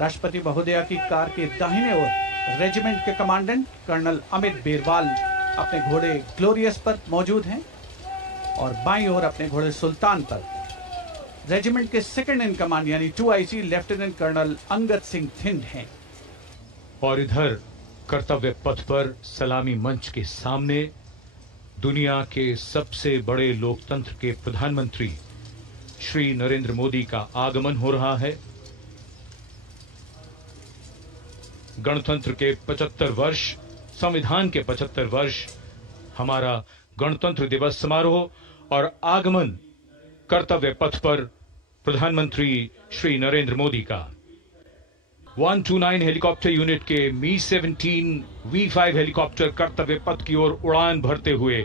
राष्ट्रपति महोदया की कार के दाहिने ओर रेजिमेंट के कमांडेंट कर्नल अमित बेरवाल अपने घोड़े ग्लोरियस पर मौजूद हैं और बाईं ओर अपने घोड़े सुल्तान पर रेजिमेंट के सेकंड इन कमांड यानी 2IC lieutenant colonel Angad Singh Thind हैं। और इधर कर्तव्य पथ पर सलामी मंच के सामने दुनिया के सबसे बड़े लोकतंत्र के प्रधानमंत्री श्री नरेंद्र मोदी का आगमन हो रहा है। गणतंत्र के 75 वर्ष, संविधान के 75 वर्ष, हमारा गणतंत्र दिवस समारोह और आगमन कर्तव्य पथ पर प्रधानमंत्री श्री नरेंद्र मोदी का 129 हेलीकॉप्टर यूनिट के मी-17 V5 हेलीकॉप्टर कर्तव्य पथ की ओर उड़ान भरते हुए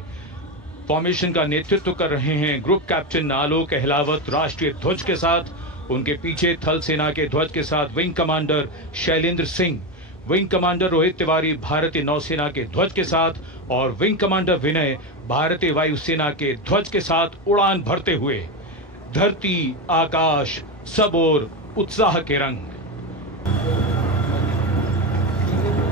फॉर्मेशन का नेतृत्व कर रहे हैं ग्रुप कैप्टन आलोक अहलावत राष्ट्रीय ध्वज के साथ। उनके पीछे थल सेना के ध्वज के साथ wing commander Shailendra Singh, wing commander Rohit Tiwari भारतीय नौसेना के ध्वज के साथ और विंग कमांडर विनय भारतीय वायुसेना के ध्वज के साथ उड़ान भरते हुए धरती आकाश सब ओर उत्साह के रंग।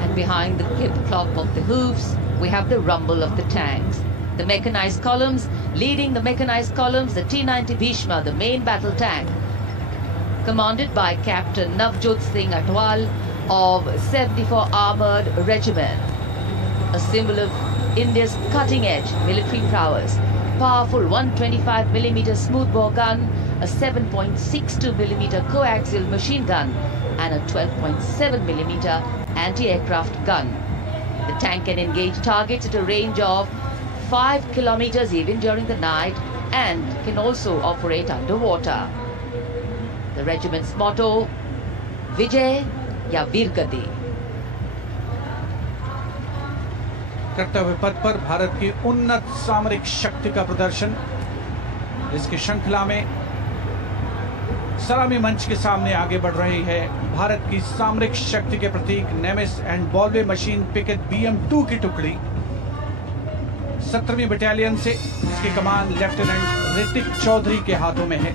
And behind the clip-clop of the hoofs, we have the rumble of the tanks. The mechanized columns, leading the mechanized columns, the T-90 Bhishma, the main battle tank, commanded by Captain Navjot Singh Atwal of 74 Armored Regiment, a symbol of India's cutting-edge military prowess. Powerful 125mm smoothbore gun, a 7.62mm coaxial machine gun, and a 12.7mm anti-aircraft gun. The tank can engage targets at a range of 5 kilometers even during the night and can also operate underwater. The regiment's motto, Vijay या वीरगति। कर्तव्य पथ पर भारत की उन्नत सामरिक शक्ति का प्रदर्शन, इसकी श्रृंखला में सलामी मंच के सामने आगे बढ़ रही है भारत की सामरिक शक्ति के प्रतीक नेमिस एंड बॉलवे मशीन पिकेट BM-2 की टुकड़ी 17वीं बटालियन से, इसकी कमान लेफ्टिनेंट ऋतिक चौधरी के हाथों में है।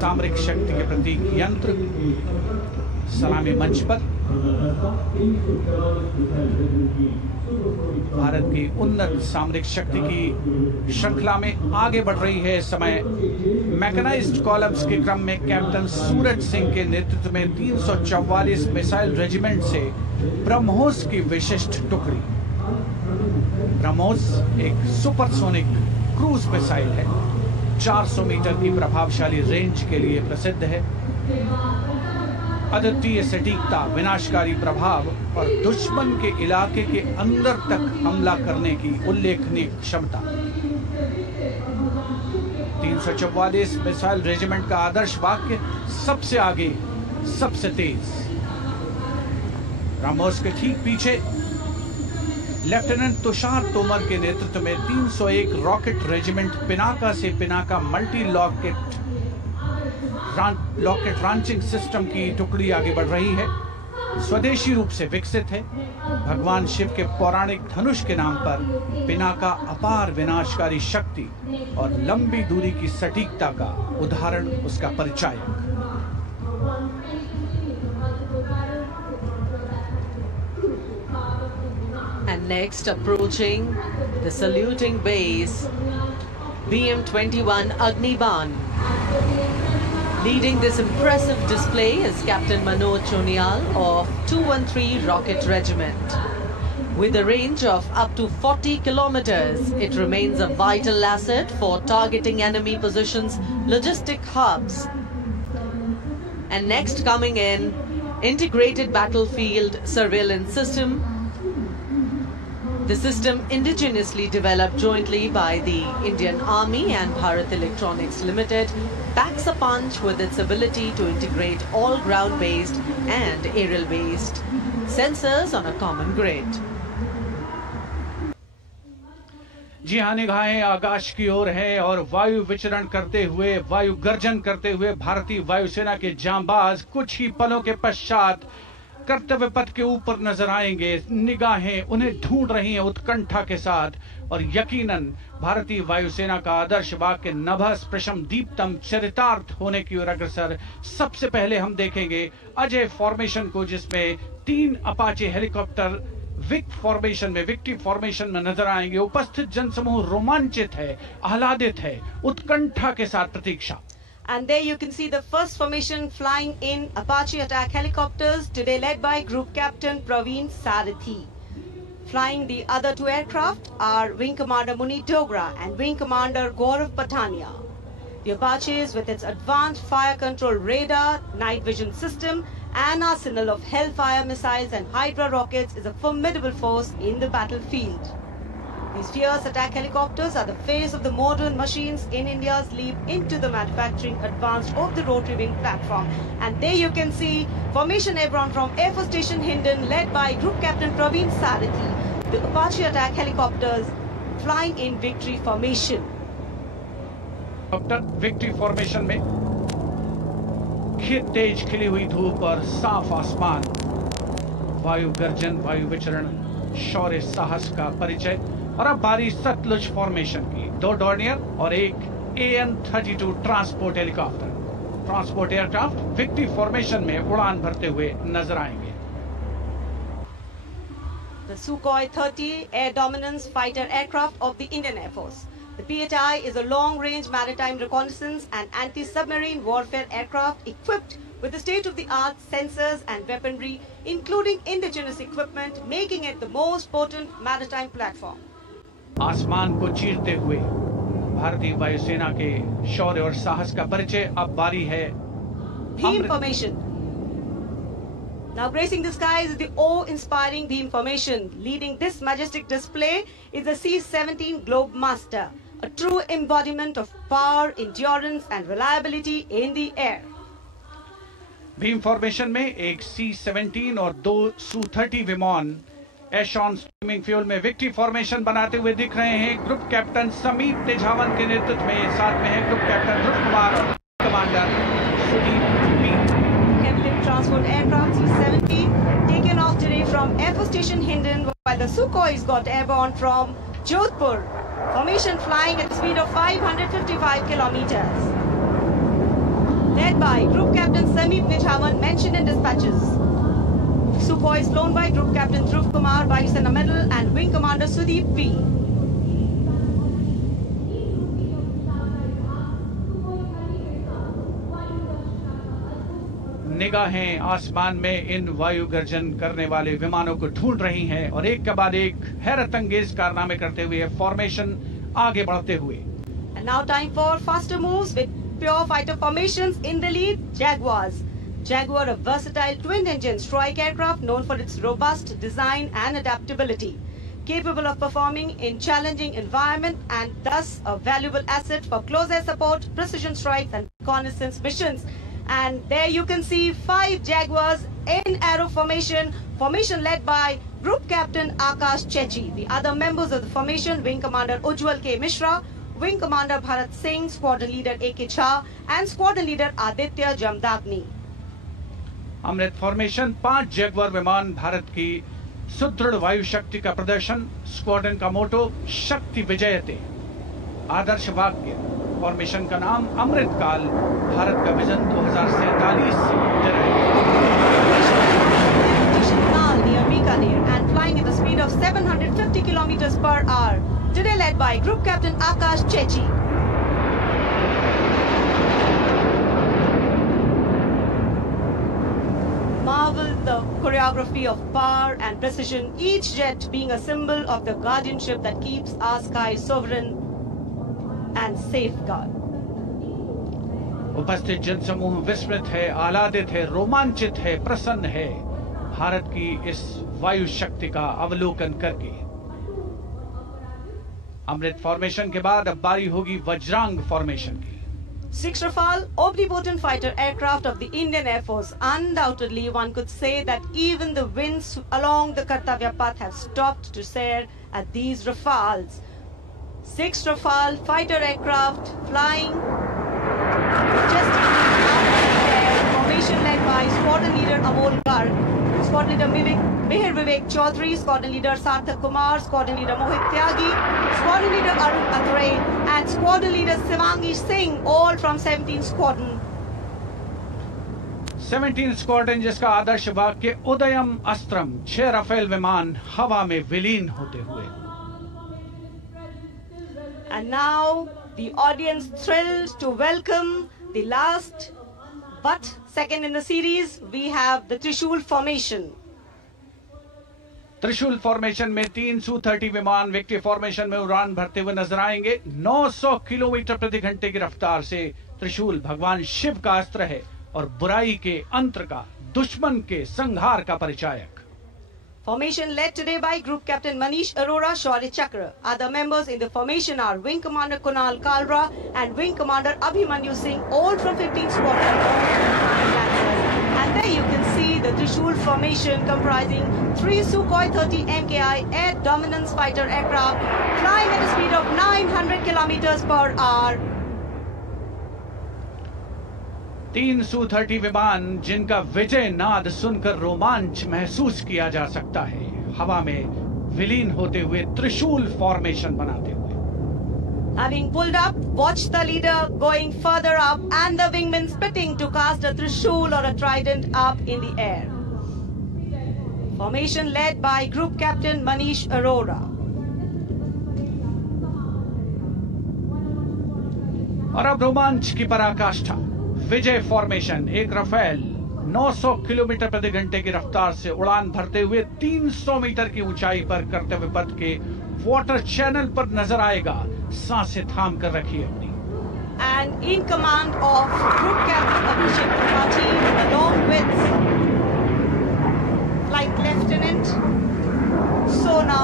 सामरिक शक्ति के प्रतीक यंत्र सलामी मंच पर भारत की उन्नत सामरिक शक्ति की श्रृंखला में आगे बढ़ रही है। इस समय मैकेनाइज्ड कॉलम्स के क्रम में कैप्टन सूरज सिंह के नेतृत्व में 344 मिसाइल रेजिमेंट से ब्रह्मोस की विशिष्ट टुकड़ी। ब्रह्मोस एक सुपरसोनिक क्रूज मिसाइल है, 400 मीटर की प्रभावशाली रेंज के लिए प्रसिद्ध है। अद्वितीय सटीकता, विनाशकारी प्रभाव और दुश्मन के इलाके के अंदर तक हमला करने की उल्लेखनीय क्षमता। 344 मिसाइल रेजिमेंट का आदर्श वाक्य, सबसे आगे सबसे तेज। ब्रह्मोस के ठीक पीछे लेफ्टिनेंट तुषार तोमर के नेतृत्व में 301 रॉकेट रेजिमेंट पिनाका से Pinaka multi locket launching system की टुकड़ी आगे बढ़ रही है। स्वदेशी रूप से विकसित है। भगवान शिव के पौराणिक धनुष के नाम पर पिनाका अपार विनाशकारी शक्ति और लंबी दूरी की सटीकता का उदाहरण उसका परिचायक। And next, approaching the saluting base, BM-21 Agniban. Leading this impressive display is Captain Manoj Chonial of 213 Rocket Regiment. With a range of up to 40 kilometers, it remains a vital asset for targeting enemy positions, logistic hubs. And next coming in, Integrated Battlefield Surveillance System. The system indigenously developed jointly by the Indian Army and Bharat Electronics Limited packs a punch with its ability to integrate all ground-based and aerial-based sensors on a common grid. जी हाँ, निगाहें आकाश की ओर है और वायु विचरण करते हुए, वायु गर्जन करते हुए भारतीय वायुसेना के जांबाज कुछ ही पलों के पश्चात कर्तव्य पथ के ऊपर नजर आएंगे। निगाहें उन्हें ढूंढ रही हैं उत्कंठा के साथ, और यकीनन भारतीय वायुसेना का आदर्श वाक्य नभः स्पृशम दीप्तम चरितार्थ होने की ओर अग्रसर। सबसे पहले हम देखेंगे अजय फॉर्मेशन को, जिसमें 3 अपाचे हेलीकॉप्टर विक्ट्री फॉर्मेशन में नजर आएंगे। उपस्थित जनसमूह रोमांचित है, आह्लादित है, उत्कंठा के साथ प्रतीक्षा। And there you can see the first formation flying in Apache attack helicopters, today led by Group Captain Praveen Sarathi. Flying the other 2 aircraft are Wing Commander Muni Dogra and Wing Commander Gaurav Patania. The Apaches, with its advanced fire control radar, night vision system and arsenal of Hellfire missiles and Hydra rockets, is a formidable force in the battlefield. These fierce attack helicopters are the face of the modern machines in India's leap into the manufacturing advanced of the rotary wing platform. And there you can see Formation Airborne from Air Force Station Hindon, led by Group Captain Praveen Sarathi. The Apache attack helicopters flying in victory formation. Victory formation में तेज खिली हुई धूप और साफ आसमान, वायु गर्जन, वायु विचरण, शौर्य साहस का परिचय। और अब बारी सतलुज फॉर्मेशन की। 2 डॉर्नियर और एक AN-32 transport helicopter, transport aircraft victory formation में उड़ान भरते हुए नजर आएंगे। The Sukhoi 30 air dominance fighter aircraft of the Indian Air Force. The PHI is a long-range maritime reconnaissance and anti-submarine warfare aircraft equipped with the state-of-the-art sensors and weaponry, including indigenous equipment, making it the most potent maritime platform. आसमान को चीरते हुए भारतीय वायुसेना के शौर्य और साहस का परिचय। अब बारी है Beam formation. Now gracing the skies is the awe-inspiring beam formation. Leading this majestic display is the C-17 Globemaster, a true embodiment of power, endurance and reliability in the air. Beam formation में एक C-17 और 2 Su-30 विमान एशॉन steaming fuel में victory formation बनाते हुए दिख रहे हैं। ग्रुप कैप्टन समीप तेजावन के नेतृत्व में, साथ में है ग्रुप कैप्टन ध्रुव कुमार और commander Sudeep P. Heavily transport aircraft C-17 taken off today from Air Force Station Hindon, while the Sukhois got airborne from Jodhpur. Formation flying at a speed of 555 kilometers. Led by Group Captain Sameep Tejawan, mentioned in dispatches. Sukhoi is flown by Group Captain Dhruv Kumar, Vayusena Medal, and Wing Commander Sudeep P. निगाहें आसमान में इन वायु गर्जन करने वाले विमानों को ढूंढ रही हैं और एक के बाद एक हैरत अंगेज कारनामे करते हुए फॉर्मेशन आगे बढ़ते हुए। And now time for faster moves with pure fighter formations. In the lead, Jaguars. Jaguar, a versatile twin-engine strike aircraft known for its robust design and adaptability, capable of performing in challenging environment and thus a valuable asset for close air support, precision strikes and reconnaissance missions. And there you can see 5 Jaguars in arrow formation, led by Group Captain Akash Chechi. The other members of the formation, Wing Commander Ujjwal K. Mishra, Wing Commander Bharat Singh, Squadron Leader A.K. Jha and Squadron Leader Aditya Jamdagni. Amrit formation 5 Jaguar विमान, भारत की सुदृढ़ वायु शक्ति का प्रदर्शन। Squadron का मोटो शक्ति विजयते, आदर्श वाक्य। फॉर्मेशन का नाम अमृत काल, भारत का vision 2047 and flying at a speed of 750 kilometers per hour. Today led by Group Captain Akash Chechi. Marvel the choreography of power and precision, each jet being a symbol of the guardianship that keeps our sky sovereign and safeguard. उपस्थित जनसमूह विस्मित है, आह्लादित है, रोमांचित है, प्रसन्न है भारत की इस वायु शक्ति का अवलोकन करके। अमृत फॉर्मेशन के बाद अब बारी होगी वज्रांग फॉर्मेशन की। 6 Rafale, omnipotent fighter aircraft of the Indian Air Force. Undoubtedly, one could say that even the winds along the Kartavya path have stopped to stare at these Rafales. 6 Rafale fighter aircraft flying majestically out in the air. Formation led by Squadron Leader Amol Garg. Squadron Leader Mihir Vivek Chaudhary, Squadron Leader Sarthak Kumar, Squadron Leader Mohit Tyagi, Squadron Leader Arun Athare, and Squadron Leader Shivangi Singh, all from 17th Squadron. 17 squadron जिसका आदर्श वाक्य उदयम अस्त्रम, 6 Rafale विमान हवा में विलीन होते हुए। And now the audience thrilled to welcome the last but second in the series. We have the Trishul formation. त्रिशूल formation में 3 Su-30 विमान विक्ट्री फॉर्मेशन में उड़ान भरते हुए नजर आएंगे। 900 किलोमीटर प्रति घंटे की रफ्तार से त्रिशूल भगवान शिव का अस्त्र है और बुराई के अंतर का, दुश्मन के संहार का परिचायक। Formation led today by Group Captain Manish Arora, Shaurya Chakra. Other members in the formation are Wing Commander Kunal Kalra and Wing Commander Abhimanyu Singh, all from 15th Squadron. And there you can see the Trishul formation comprising 3 Sukhoi 30 MKI air dominance fighter aircraft flying at a speed of 900 kilometers per hour. 3 Su-30 विमान जिनका विजय नाद सुनकर रोमांच महसूस किया जा सकता है, हवा में विलीन होते हुए त्रिशूल फॉर्मेशन बनाते हुए। Having pulled up, watch the leader going further up and the wingmen spitting to cast a trishul or a trident up in the air. Formation led by Group Captain Manish Arora. और अब रोमांच की पराकाष्ठा, विजय formation. एक Rafale 900 kilometre प्रति घंटे की रफ्तार से उड़ान भरते हुए 300 मीटर की ऊंचाई पर कर्तव्य पथ के वाटर चैनल पर नजर आएगा। सांसें थाम कर रखिए अपनी। And in command of Group Captain Abhishek Tripathi, along with Flight Lieutenant Sona,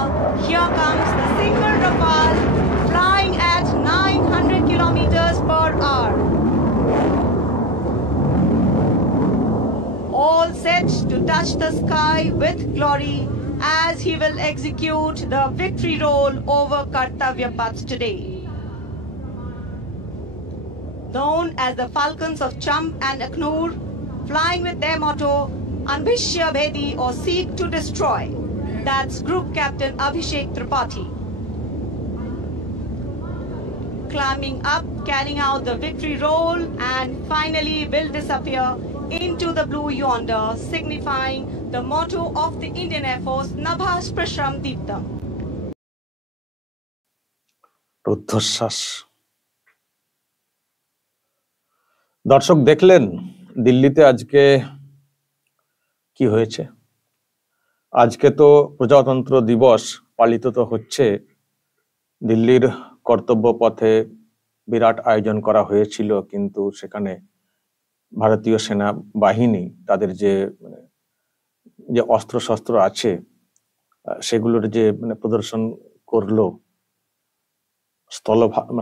here comes the single Rafale flying at 900 kilometers per hour. All set to touch the sky with glory as he will execute the victory roll over Kartavya Path today. Known as the Falcons of Champ and Aknoor, flying with their motto, Anbhishya Bhedi or Seek to Destroy. That's Group Captain Abhishek Tripathi. Climbing up, carrying out the victory roll, and finally will disappear into the blue yonder, signifying the motto of the Indian Air Force, Nabha Sprashram Deeptam. রুদ্ধশ্বাস। দর্শক দেখলেন দিল্লিতে আজকে কি হয়েছে। আজকে তো প্রজাতন্ত্র দিবস পালিত তো হচ্ছে, দিল্লির কর্তব্য পথে বিরাট আয়োজন করা হয়েছিল, কিন্তু সেখানে ভারতীয় সেনা বাহিনী তাদের যে অস্ত্র শস্ত্র আছে সেগুলোর যে প্রদর্শন করলো,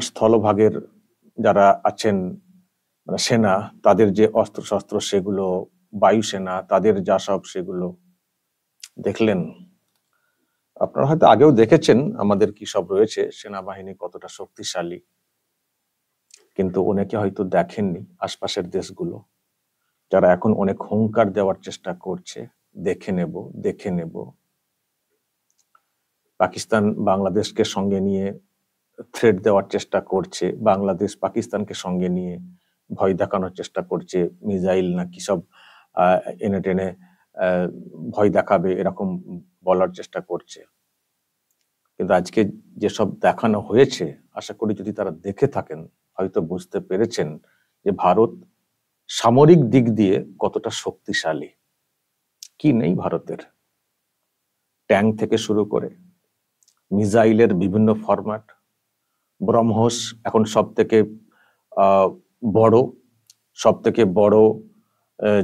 স্থলভাগের যারা আছেন সেনা তাদের যে অস্ত্র শস্ত্র সেগুলো, বায়ুসেনা তাদের যা সব সেগুলো দেখলেন। আপনারা হয়তো আগেও দেখেছেন আমাদের কি সব রয়েছে, সেনাবাহিনী কতটা শক্তিশালী, কিন্তু অনেকে হয়তো দেখেননি আশপাশের দেশগুলো, যারা এখন অনেক হুঙ্কার দেওয়ার চেষ্টা করছে, দেখে নেব। পাকিস্তান বাংলাদেশকে সঙ্গে নিয়ে থ্রেট দেওয়ার চেষ্টা করছে, বাংলাদেশ পাকিস্তানকে সঙ্গে নিয়ে ভয় দেখানোর চেষ্টা করছে, মিসাইল না কি সব এনে টেনে ভয় দেখাবে এরকম বলার চেষ্টা করছে। কিন্তু আজকে যেসব দেখানো হয়েছে, আশা করি যদি তারা দেখে থাকেন হয়তো বুঝতে পেরেছেন যে ভারত সামরিক দিক দিয়ে কতটা শক্তিশালী। কি নেই ভারতের, ট্যাঙ্ক থেকে শুরু করে মিসাইলের বিভিন্ন ফরম্যাট। ব্রহ্মোস এখন সব থেকে বড়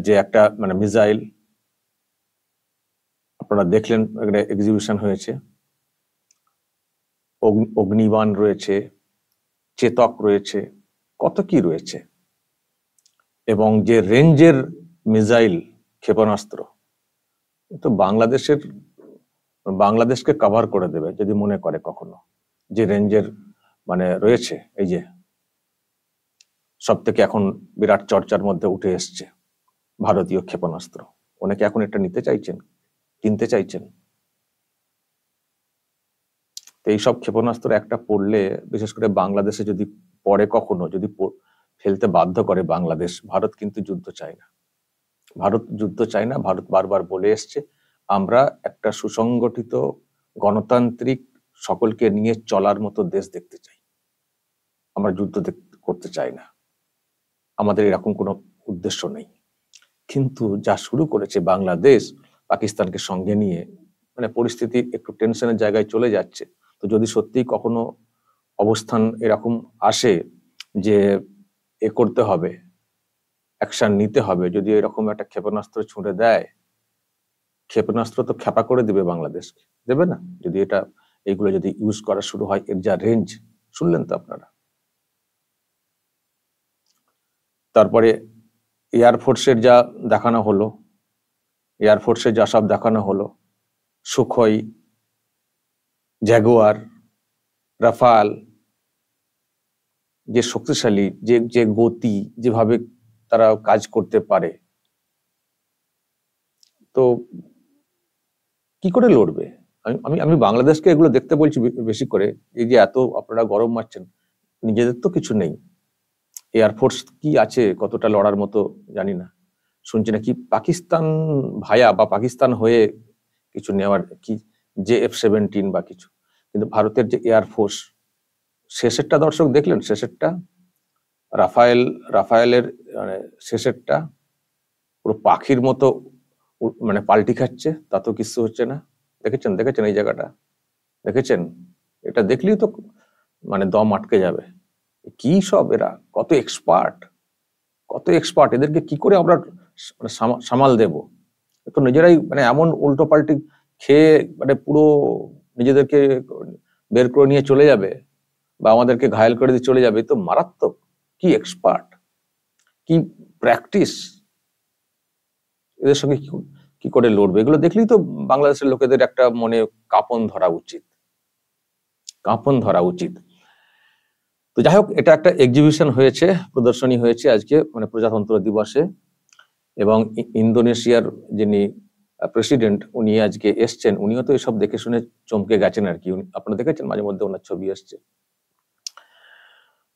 যে একটা মিসাইল, আপনারা দেখলেন এক্সিবিশন হয়েছে। অগ্নিবাণ রয়েছে, চেতক রয়েছে, কত কি রয়েছে। এবং যে রেঞ্জের মিসাইল ক্ষেপণাস্ত্র, তো বাংলাদেশকে কভার করে দেবে যদি মনে করে কখনো, যে রেঞ্জের রয়েছে। এই যে সব থেকে এখন বিরাট চর্চার মধ্যে উঠে এসছে ভারতীয় ক্ষেপণাস্ত্র, অনেকে এখন এটা নিতে চাইছেন, কিনতে চাইছেন? তো এইসব ক্ষেপণাস্ত্র একটা পড়লে, বিশেষ করে বাংলাদেশে যদি পরে কখনো যদি ফেলতে বাধ্য করে বাংলাদেশ, ভারত কিন্তু যুদ্ধ চায় না। ভারত যুদ্ধ চায় না। ভারত বারবার বলে এসছে, আমরা একটা সুসংগঠিত গণতান্ত্রিক সকলকে নিয়ে চলার মতো দেশ দেখতে চাই, আমরা যুদ্ধ করতে চাই না, আমাদের এরকম কোনো উদ্দেশ্য নেই। কিন্তু যা শুরু করেছে বাংলাদেশ পাকিস্তানকে সঙ্গে নিয়ে, মানে পরিস্থিতি একটু টেনশনের জায়গায় চলে যাচ্ছে। তো যদি সত্যি কখনো অবস্থান এরকম আসে যে এ করতে হবে, অ্যাকশন নিতে হবে, যদি এরকম একটা ক্ষেপণাস্ত্র ছুঁড়ে দেয়, ক্ষেপণাস্ত্র তো খ্যাপা করে দিবে বাংলাদেশকে, দেবে না? যদি এইগুলো যদি ইউজ করা শুরু হয়, এর যা রেঞ্জ শুনলেন তো আপনারা। তারপরে এয়ারফোর্সের যা দেখানো হলো, এয়ারফোর্সের যা সব দেখানো হলো, সুখোই, জাগুয়ার, রাফাল, যে শক্তিশালী, যে গতি, যেভাবে তারা কাজ করতে পারে, তো কি করে লড়বে? আমি বাংলাদেশকে এগুলো দেখতে বলছি বেশি করে, এই যে এত আপনারা গরম মারছেন, নিজেদের তো কিছু নেই। এয়ারফোর্স কি আছে কতটা লড়ার মতো জানি না। শুনছি নাকি পাকিস্তান ভায়া বা পাকিস্তান হয়ে কিছু নেওয়ার, কি যে F-17 বা কিছু। কিন্তু ভারতের যে এয়ারফোর্স, শেষেরটা দর্শক দেখলেন, শেষেরটা রাফায়েলের মানে শেষেরটা পুরো পাখির মতো মানে পাল্টি খাচ্ছে, তাতেও কিছু হচ্ছে না। দেখেছেন এই জায়গাটা? দেখেছেন? এটা দেখলেই তো মানে দম আটকে যাবে। কি সব এরা, কত এক্সপার্ট, এদেরকে কি করে আমরা সামাল দেব? তো নিজেরাই মানে এমন উল্টো পাল্টি খেয়ে মানে পুরো নিজেদেরকে বের করে নিয়ে চলে যাবে, বা আমাদেরকে ঘায়েল করে দিয়ে চলে যাবে। তো মারাত্মক, কি এক্সপার্ট, কি প্র্যাকটিস, এদের সঙ্গে কি করে লড়বে? এগুলো দেখলেই তো বাংলাদেশের লোকেদের একটা মনে কাঁপন ধরা উচিত। তো যাই হোক, এটা একটা এক্সিবিশন হয়েছে, প্রদর্শনী হয়েছে আজকে মানে প্রজাতন্ত্র দিবসে, এবং ইন্দোনেশিয়ার যিনি প্রেসিডেন্ট, উনি আজকে এসছেন, উনিও তো এসব দেখে শুনে চমকে গেছেন আর কি। আপনারা দেখেছেন মাঝে মধ্যে ওনার ছবি আসছে।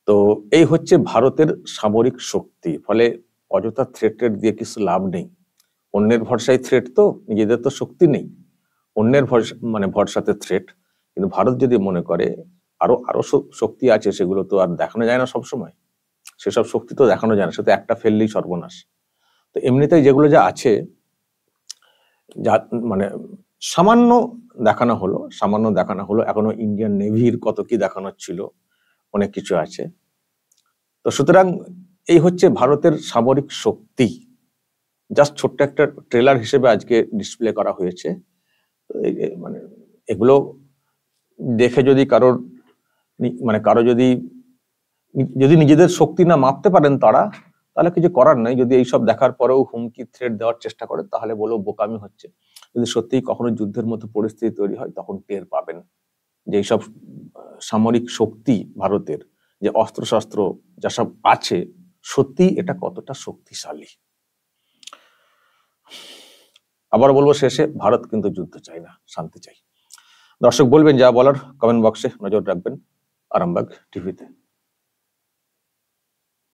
তো এই হচ্ছে ভারতের সামরিক শক্তি। ফলে অযথা থ্রেট দিয়ে কিছু লাভ নেই। অন্যের ভরসায় থ্রেট, তো নিজেদের তো শক্তি নেই, অন্যের ভরসাতে থ্রেট। কিন্তু ভারত যদি মনে করে আরো শক্তি আছে, সেগুলো তো আর দেখানো যায় না সবসময়, সেসব শক্তি তো দেখানো যায় না, সে তো একটা ফেললেই সর্বনাশ। তো এমনিতেই যেগুলো যা আছে, যা মানে সামান্য দেখানো হলো, এখনো ইন্ডিয়ান নেভির কত কি দেখানোর ছিল, অনেক কিছু আছে। তো সুতরাং এই হচ্ছে ভারতের সামরিক শক্তি, জাস্ট ছোট্ট একটা ট্রেলার হিসেবে আজকে ডিসপ্লে করা হয়েছে। মানে এগুলো দেখে যদি কারো যদি নিজেদের শক্তি না মাপতে পারেন তারা, তাহলে কিছু করার নাই। যদি এইসব দেখার পরেও হুমকি থ্রেট দেওয়ার চেষ্টা করে, তাহলে বলো বোকামি হচ্ছে। যদি সত্যিই কখনো যুদ্ধের মতো পরিস্থিতি তৈরি হয়, তখন টের পাবেন যে এইসব সামরিক শক্তি ভারতের, যে অস্ত্রশস্ত্র যা সব আছে, সত্যি এটা কতটা শক্তিশালী। আবার বলবো শেষে, ভারত কিন্তু যুদ্ধ চায় না, শান্তি চাই। দর্শক বলবেন যা বলার কমেন্ট বক্সে, নজর রাখবেন আরামবাগ টিভিতে।